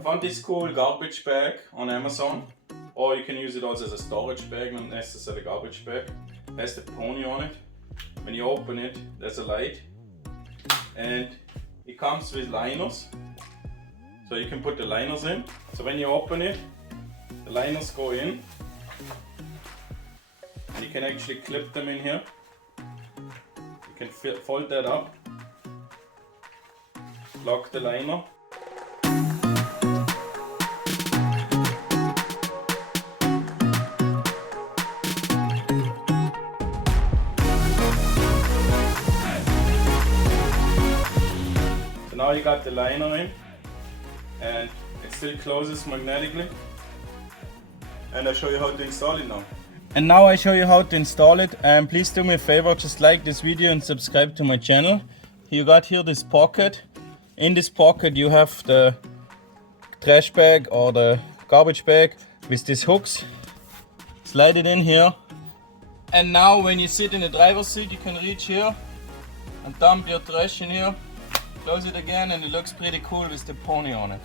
I found this cool garbage bag on Amazon, or you can use it also as a storage bag, not necessarily a garbage bag. It has the pony on it. When you open it, there's a light, and it comes with liners, so you can put the liners in. So when you open it, the liners go in, and you can actually clip them in here. You can fold that up, lock the liner. So now you got the liner in, and it still closes magnetically. And I'll show you how to install it now. And now I show you how to install it, and please do me a favor, just like this video and subscribe to my channel. You got here this pocket. In this pocket you have the trash bag or the garbage bag with these hooks. Slide it in here. And now when you sit in the driver's seat, you can reach here and dump your trash in here. Close it again, and it looks pretty cool with the pony on it.